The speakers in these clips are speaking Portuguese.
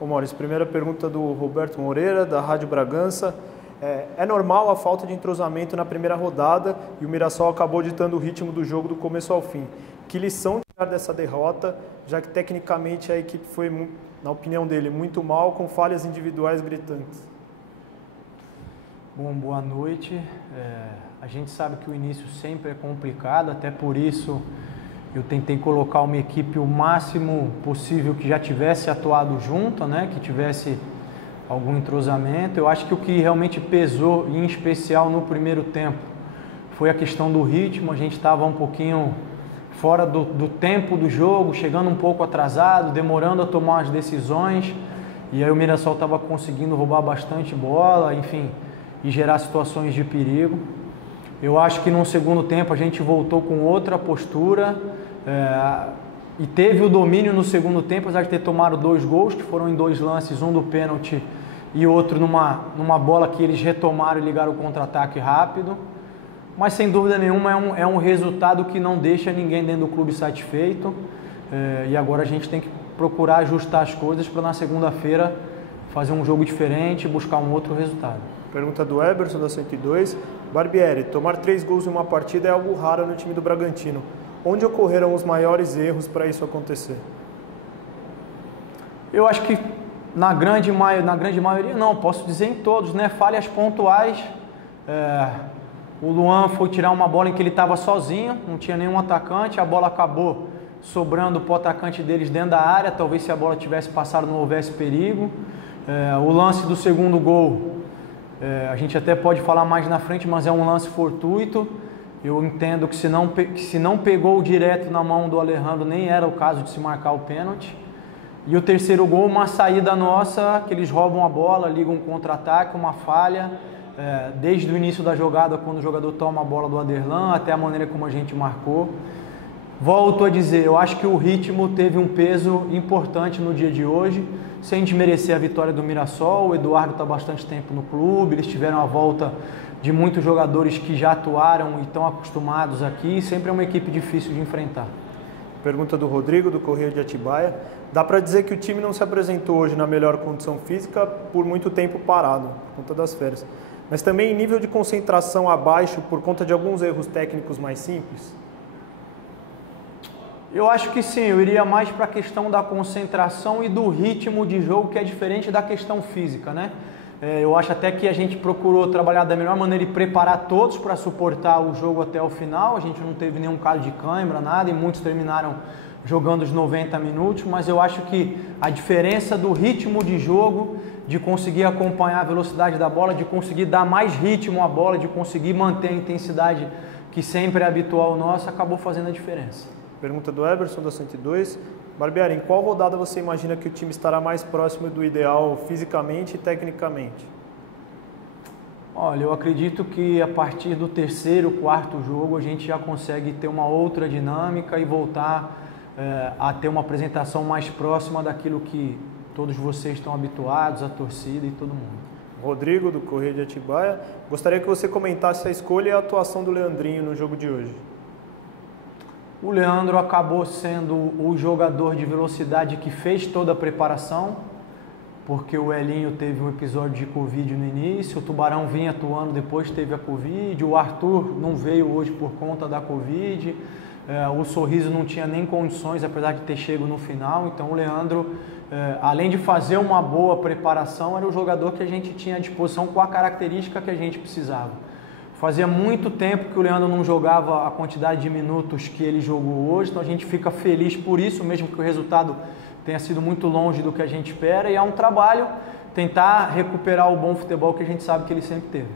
Ô Maurício, primeira pergunta do Roberto Moreira, da Rádio Bragança. É normal a falta de entrosamento na primeira rodada e o Mirassol acabou ditando o ritmo do jogo do começo ao fim. Que lição tirar dessa derrota, já que tecnicamente a equipe foi, na opinião dele, muito mal, com falhas individuais gritantes? Bom, boa noite. A gente sabe que o início sempre é complicado, até por isso eu tentei colocar uma equipe o máximo possível que já tivesse atuado junto, né? Que tivesse algum entrosamento. Eu acho que o que realmente pesou, em especial no primeiro tempo, foi a questão do ritmo. A gente estava um pouquinho fora do tempo do jogo, chegando um pouco atrasado, demorando a tomar as decisões, e aí o Mirassol estava conseguindo roubar bastante bola, enfim, e gerar situações de perigo. Eu acho que no segundo tempo a gente voltou com outra postura e teve o domínio no segundo tempo, apesar de ter tomado 2 gols, que foram em 2 lances, um do pênalti e outro numa bola que eles retomaram e ligaram o contra-ataque rápido. Mas sem dúvida nenhuma é um resultado que não deixa ninguém dentro do clube satisfeito, e agora a gente tem que procurar ajustar as coisas para na segunda-feira fazer um jogo diferente e buscar um outro resultado. Pergunta do Eberson, da 102. Barbieri, tomar 3 gols em uma partida é algo raro no time do Bragantino. Onde ocorreram os maiores erros para isso acontecer? Eu acho que na grande maioria, não, posso dizer em todos, né? Falhas pontuais. O Luan foi tirar uma bola em que ele estava sozinho, não tinha nenhum atacante, a bola acabou sobrando para o atacante deles dentro da área, talvez se a bola tivesse passado não houvesse perigo. O lance do segundo gol, a gente até pode falar mais na frente, mas é um lance fortuito. Eu entendo que se não pegou direto na mão do Alejandro, nem era o caso de se marcar o pênalti. E o terceiro gol, uma saída nossa, que eles roubam a bola, ligam um contra-ataque, uma falha. Desde o início da jogada, quando o jogador toma a bola do Aderlan, até a maneira como a gente marcou. Volto a dizer, eu acho que o ritmo teve um peso importante no dia de hoje, sem desmerecer a vitória do Mirassol. O Eduardo está há bastante tempo no clube, eles tiveram a volta de muitos jogadores que já atuaram e estão acostumados aqui, sempre é uma equipe difícil de enfrentar. Pergunta do Rodrigo, do Correio de Atibaia. Dá para dizer que o time não se apresentou hoje na melhor condição física por muito tempo parado, por conta das férias, mas também em nível de concentração abaixo por conta de alguns erros técnicos mais simples? Eu acho que sim, eu iria mais para a questão da concentração e do ritmo de jogo, que é diferente da questão física, né? Eu acho até que a gente procurou trabalhar da melhor maneira e preparar todos para suportar o jogo até o final. A gente não teve nenhum caso de cãibra, nada, e muitos terminaram jogando os 90 minutos, mas eu acho que a diferença do ritmo de jogo, de conseguir acompanhar a velocidade da bola, de conseguir dar mais ritmo à bola, de conseguir manter a intensidade que sempre é habitual nossa, acabou fazendo a diferença. Pergunta do Eberson, da 102. Barbieri, em qual rodada você imagina que o time estará mais próximo do ideal fisicamente e tecnicamente? Olha, eu acredito que a partir do terceiro, quarto jogo a gente já consegue ter uma outra dinâmica e voltar a ter uma apresentação mais próxima daquilo que todos vocês estão habituados, a torcida e todo mundo. Rodrigo, do Correio de Atibaia. Gostaria que você comentasse a escolha e a atuação do Leandrinho no jogo de hoje. O Leandro acabou sendo o jogador de velocidade que fez toda a preparação, porque o Elinho teve um episódio de Covid no início, o Tubarão vinha atuando, depois teve a Covid, o Arthur não veio hoje por conta da Covid, o Sorriso não tinha nem condições, apesar de ter chego no final. Então o Leandro, além de fazer uma boa preparação, era o jogador que a gente tinha à disposição com a característica que a gente precisava. Fazia muito tempo que o Leandro não jogava a quantidade de minutos que ele jogou hoje, então a gente fica feliz por isso, mesmo que o resultado tenha sido muito longe do que a gente espera, e é um trabalho tentar recuperar o bom futebol que a gente sabe que ele sempre teve.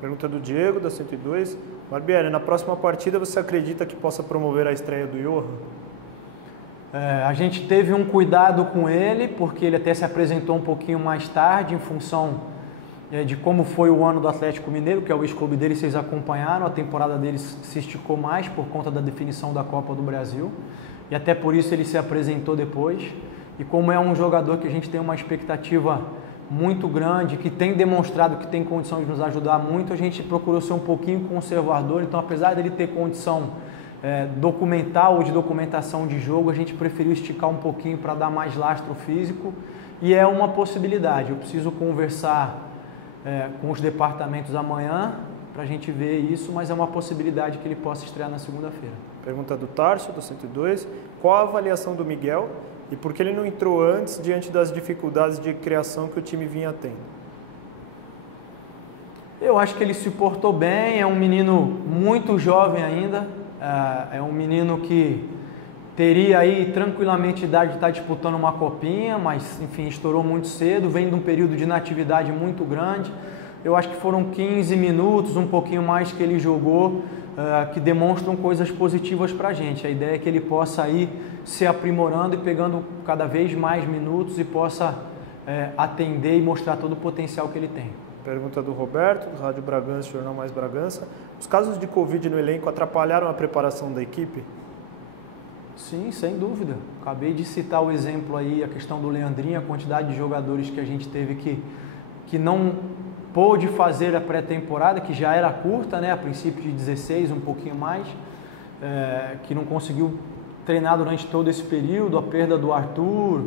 Pergunta do Diego, da 102. Barbieri, na próxima partida você acredita que possa promover a estreia do Johan? A gente teve um cuidado com ele, porque ele até se apresentou um pouquinho mais tarde, em função de como foi o ano do Atlético Mineiro, que é o ex-clube dele, vocês acompanharam, a temporada deles se esticou mais por conta da definição da Copa do Brasil, e até por isso ele se apresentou depois. E como é um jogador que a gente tem uma expectativa muito grande, que tem demonstrado que tem condição de nos ajudar muito, a gente procurou ser um pouquinho conservador. Então, apesar dele ter condição documental ou de documentação de jogo, a gente preferiu esticar um pouquinho para dar mais lastro físico e é uma possibilidade. Eu preciso conversar com os departamentos amanhã para a gente ver isso, mas é uma possibilidade que ele possa estrear na segunda-feira. Pergunta do Tarso, do 102. Qual a avaliação do Miguel e por que ele não entrou antes diante das dificuldades de criação que o time vinha tendo? Eu acho que ele se portou bem, é um menino muito jovem ainda, é um menino que teria aí tranquilamente idade de estar disputando uma copinha, mas enfim, estourou muito cedo, vem de um período de inatividade muito grande. Eu acho que foram 15 minutos, um pouquinho mais que ele jogou, que demonstram coisas positivas para a gente. A ideia é que ele possa ir se aprimorando e pegando cada vez mais minutos e possa atender e mostrar todo o potencial que ele tem. Pergunta do Roberto, do Rádio Bragança, Jornal Mais Bragança. Os casos de Covid no elenco atrapalharam a preparação da equipe? Sim, sem dúvida. Acabei de citar o exemplo aí, a questão do Leandrinho, a quantidade de jogadores que a gente teve que não pôde fazer a pré-temporada, que já era curta, né? A princípio de 16, um pouquinho mais, que não conseguiu treinar durante todo esse período. A perda do Arthur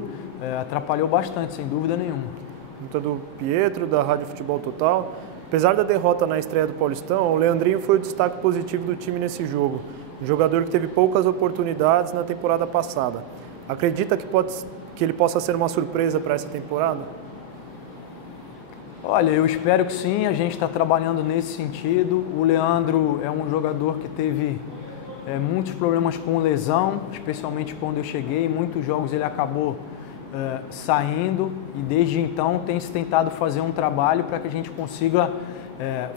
atrapalhou bastante, sem dúvida nenhuma. Pergunta do Pietro, da Rádio Futebol Total. Apesar da derrota na estreia do Paulistão, o Leandrinho foi o destaque positivo do time nesse jogo. Um jogador que teve poucas oportunidades na temporada passada. Acredita que ele possa ser uma surpresa para essa temporada? Olha, eu espero que sim, a gente está trabalhando nesse sentido. O Leandro é um jogador que teve muitos problemas com lesão, especialmente quando eu cheguei. Muitos jogos ele acabou saindo e desde então tem se tentado fazer um trabalho para que a gente consiga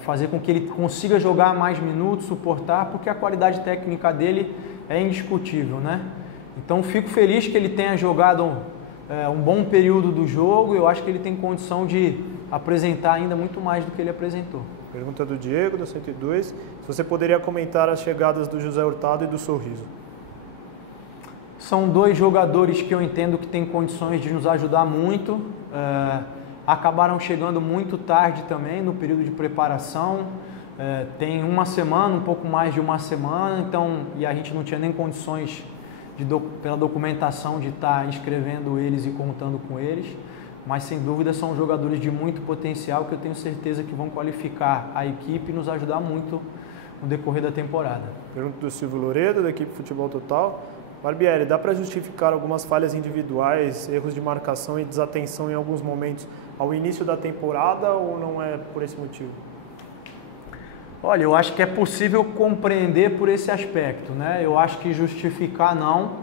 fazer com que ele consiga jogar mais minutos, suportar, porque a qualidade técnica dele é indiscutível, né? Então fico feliz que ele tenha jogado um bom período do jogo. Eu acho que ele tem condição de apresentar ainda muito mais do que ele apresentou. Pergunta do Diego, do 102. Se você poderia comentar as chegadas do José Hurtado e do Sorriso? São dois jogadores que eu entendo que têm condições de nos ajudar muito. Acabaram chegando muito tarde também no período de preparação. Tem uma semana, um pouco mais de uma semana, então, e a gente não tinha nem condições pela documentação de estar inscrevendo eles e contando com eles. Mas sem dúvida são jogadores de muito potencial que eu tenho certeza que vão qualificar a equipe e nos ajudar muito no decorrer da temporada. Pergunta do Silvio Loredo, da equipe Futebol Total. Barbieri, dá para justificar algumas falhas individuais, erros de marcação e desatenção em alguns momentos ao início da temporada ou não é por esse motivo? Olha, eu acho que é possível compreender por esse aspecto, né? Eu acho que justificar não,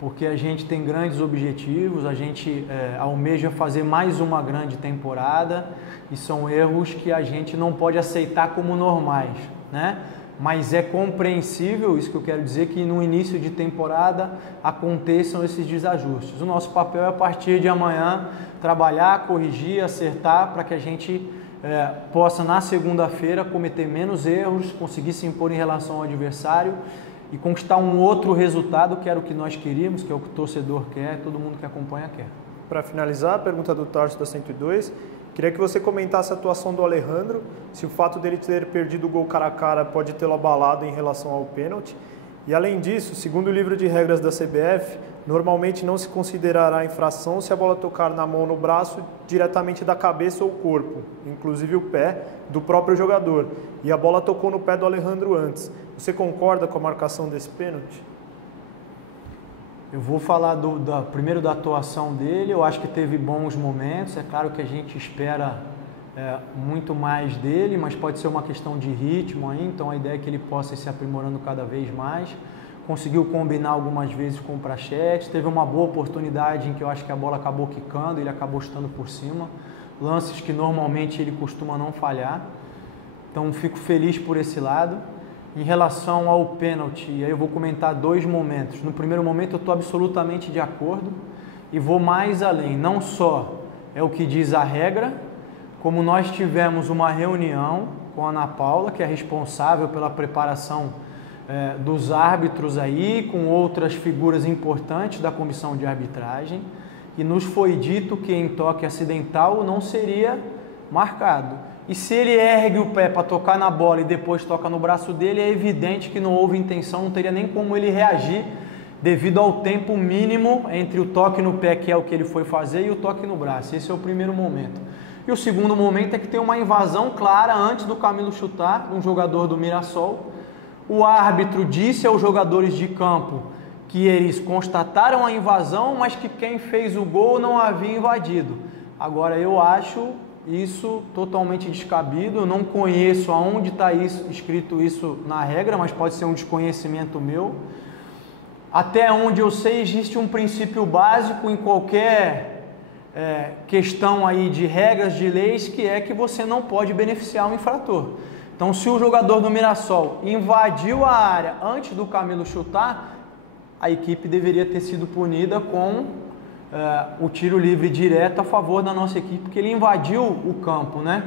porque a gente tem grandes objetivos, a gente almeja fazer mais uma grande temporada e são erros que a gente não pode aceitar como normais, né? Mas é compreensível, isso que eu quero dizer, que no início de temporada aconteçam esses desajustes. O nosso papel é, a partir de amanhã, trabalhar, corrigir, acertar, para que a gente possa, na segunda-feira, cometer menos erros, conseguir se impor em relação ao adversário e conquistar um outro resultado, que era o que nós queríamos, que é o que o torcedor quer, todo mundo que acompanha quer. Para finalizar, a pergunta do Tarso da 102, queria que você comentasse a atuação do Alejandro, se o fato dele ter perdido o gol cara a cara pode tê-lo abalado em relação ao pênalti. E além disso, segundo o livro de regras da CBF, normalmente não se considerará infração se a bola tocar na mão ou no braço diretamente da cabeça ou corpo, inclusive o pé, do próprio jogador. E a bola tocou no pé do Alejandro antes. Você concorda com a marcação desse pênalti? Eu vou falar primeiro da atuação dele. Eu acho que teve bons momentos. É claro que a gente espera muito mais dele, mas pode ser uma questão de ritmo aí. Então a ideia é que ele possa ir se aprimorando cada vez mais. Conseguiu combinar algumas vezes com o Prachetes. Teve uma boa oportunidade em que eu acho que a bola acabou quicando, ele acabou chutando por cima. Lances que normalmente ele costuma não falhar. Então fico feliz por esse lado. Em relação ao pênalti, aí eu vou comentar dois momentos. No primeiro momento eu estou absolutamente de acordo e vou mais além. Não só é o que diz a regra, como nós tivemos uma reunião com a Ana Paula, que é responsável pela preparação dos árbitros aí, com outras figuras importantes da comissão de arbitragem, e nos foi dito que em toque acidental não seria marcado. E se ele ergue o pé para tocar na bola e depois toca no braço dele, é evidente que não houve intenção, não teria nem como ele reagir devido ao tempo mínimo entre o toque no pé, que é o que ele foi fazer, e o toque no braço. Esse é o primeiro momento. E o segundo momento é que tem uma invasão clara antes do Camilo chutar, um jogador do Mirassol. O árbitro disse aos jogadores de campo que eles constataram a invasão, mas que quem fez o gol não havia invadido. Agora, eu acho isso totalmente descabido, eu não conheço aonde está escrito isso na regra, mas pode ser um desconhecimento meu. Até onde eu sei, existe um princípio básico em qualquer questão aí de regras, de leis, que é que você não pode beneficiar o infrator. Então, se o jogador do Mirassol invadiu a área antes do Camilo chutar, a equipe deveria ter sido punida com o tiro livre direto a favor da nossa equipe, porque ele invadiu o campo, né?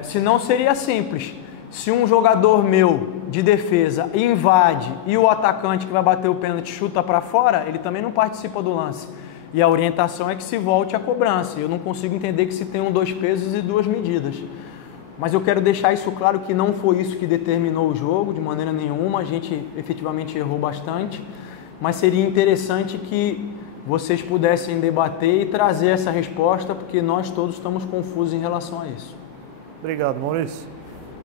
Senão seria simples. Se um jogador meu de defesa invade e o atacante que vai bater o pênalti chuta para fora, ele também não participa do lance. E a orientação é que se volte a cobrança. Eu não consigo entender que se tenham 2 pesos e 2 medidas. Mas eu quero deixar isso claro que não foi isso que determinou o jogo, de maneira nenhuma. A gente efetivamente errou bastante. Mas seria interessante que vocês pudessem debater e trazer essa resposta, porque nós todos estamos confusos em relação a isso. Obrigado, Maurício.